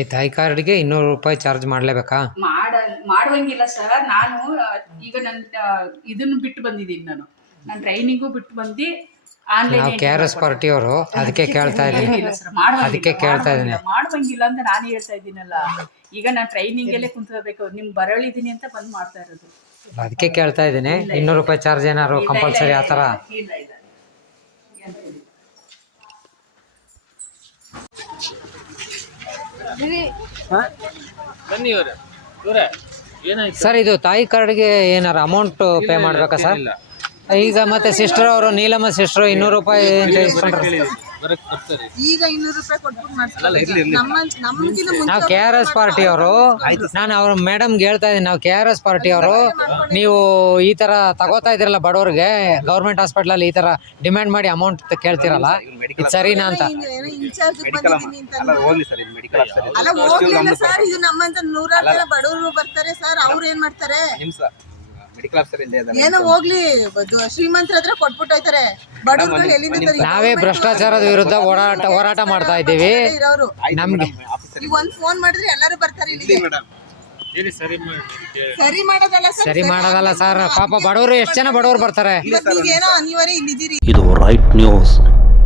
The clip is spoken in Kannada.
ಈ ತಾಯಿ ಕಾರ್ಡ್ಗೆ ಇನ್ನೂರು ರೂಪಾಯಿ ಚಾರ್ಜ್ ಮಾಡಲೇಬೇಕಾ? ಮಾಡ ಮಾಡುವಂಗಿಲ್ಲ ಸರ್ ನಾನು ಈಗ ನನ್ನ ಇದನ್ನು ಬಿಟ್ಟು ಬಂದಿದ್ದೀನಿ ನಾನು. ನಾನು ಟ್ರೈನಿಂಗು ಬಿಟ್ಟು ಬಂದು ಆನ್ಲೈನ್ ನಾವು ಕೆ ಆರ್ ಎಸ್ ಪಾರ್ಟಿಯವರು ಅದಕ್ಕೆ ಕೇಳ್ತಾ ಇದ್ದೀನಿ. ಅದಕ್ಕೆ ಕೇಳ್ತಾ ಇದ್ದೀನಿ. ಮಾಡುವಂಗಿಲ್ಲ ಅಂತ ನಾನು ಹೇಳ್ತಾ ಇದ್ದೀನಲ್ಲ. ಈಗ ನಾನು ಟ್ರೈನಿಂಗ್ ಅಲ್ಲೇ ಕುಂತ್ಕೋಬೇಕು. ನಿಮ್ಗೆ ಬರಳಿದೀನಿ ಅಂತ ಬಂದ್ ಮಾಡ್ತಾ ಇರೋದು. ಅದಕ್ಕೆ ಕೇಳ್ತಾ ಇದ್ದೀನಿ. ಇನ್ನೂರು ರೂಪಾಯಿ ಚಾರ್ಜ್ ಏನಾದ್ರು ಕಂಪಲ್ಸರಿ ಆ ಥರ? ಇಲ್ಲ ಇಲ್ಲ. ಬನ್ನಿ. ಇವ್ರೆ. ಇವ್ರೆ ಏನಾಯ್ತು? ಸರ್ ಇದು ತಾಯಿ ಕಾರ್ಡ್ಗೆ ಏನಾರ ಅಮೌಂಟ್ ಪೇ ಮಾಡಬೇಕಾ ಸರ್? ಈಗ ಮತ್ತೆ ಸಿಸ್ಟರ್ ಅವರು ನೀಲಮ್ಮ ಸಿಸ್ಟರ್ ಇನ್ನೂರು ರೂಪಾಯಿ ಅಂತ ಇಸ್ಕೊಂಡ್ರೆ ಈಗ ಇನ್ನೂರು ರೂಪಾಯಿ ಕೊಟ್ಬಿಟ್ಟು ನಾವು ಕೆ ಆರ್ ಎಸ್ ಪಾರ್ಟಿಯವರು ನಾನು ಅವ್ರ ಮೇಡಮ್ಗೆ ಹೇಳ್ತಾ ಇದ್ದೀನಿ ನಾವು ಕೆ ಆರ್ ಎಸ್ ಪಾರ್ಟಿಯವರು ನೀವು ಈ ತರ ತಗೋತಾ ಇದ್ರಲ್ಲ ಬಡವ್ರಿಗೆ ಗೌರ್ಮೆಂಟ್ ಹಾಸ್ಪಿಟ್ಲಲ್ಲಿ ಈ ತರ ಡಿಮ್ಯಾಂಡ್ ಮಾಡಿ ಅಮೌಂಟ್ ಕೇಳ್ತಿರಲ್ಲ ಇದು ಸರಿನಾ ಅಂತ. ಅಲ್ಲ ಹೋಗ್ಲಿ ಸರ್ ಇದು ಮೆಡಿಕಲ್ ಆಫೀಸರ್ ಅಲ್ಲ ಹೋಗ್ಲಿಲ್ಲ ಸರ್ ಇದು ನಮ್ಮಂತ ನೂರಾರು ಜನ ಬಡವರು ಬರ್ತಾರೆ ಸರ್ ಅವ್ರು ಏನ್ ಮಾಡ್ತಾರೆ? ಮೆಡಿಕಲ್ ಆಫೀಸರ್ ಇದ್ದಾರೆ ಏನೋ ಹೋಗ್ಲಿ ಬದು- ಶ್ರೀಮಂತರ ಹತ್ರ ಕೊಟ್ಬಿಟ್ಟು ಹೋಯ್ತಾರೆ ಬಡವ್ರುಗಳು ಎಲ್ಲಿಂದ? ನಾವೇ ಭ್ರಷ್ಟಾಚಾರದ ವಿರುದ್ಧ ಹೋರಾಟ ಹೋರಾಟ ಮಾಡ್ತಾ ಇದ್ದೀವಿ. ಇರೋರು. ನಮ್ಗೆ ಆಫೀಸರ್ ಈಗ ಒಂದ್ ಫೋನ್ ಮಾಡಿದ್ರೆ ಎಲ್ಲರೂ ಬರ್ತಾರೆ ಇಲ್ಲಿಗೆ. ಮೇಡಮ್ ಹೇಳಿ ಸರಿ ಮಾಡಿ ಸರಿ ಮಾಡೋದಲ್ಲ ಸರ್? ಸರಿ ಮಾಡೋದಲ್ಲ ಸರ್. ಪಾಪ ಬಡವರು ಎಷ್ಟು ಜನ ಬಡವರು ಬರ್ತಾರೆ? ಇವತ್ತು ನೀವೇನೋ ಅನಿವಾರ್ಯ ಇಲ್ಲಿದ್ದೀರಿ. ಇದು ರೈಟ್ ನ್ಯೂಸ್